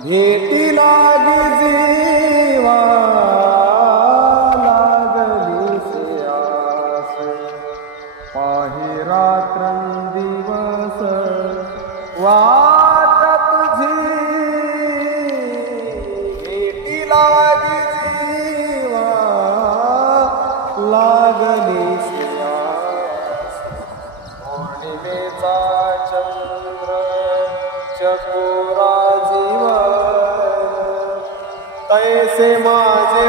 भेटी लागी जीवा लागली आस पाही रात्रंदिवस वाट तुझी भेटी लागी जीवा लागली आस पौर्णिमेचा चंद्र चकोरा जीवन तैसे माझे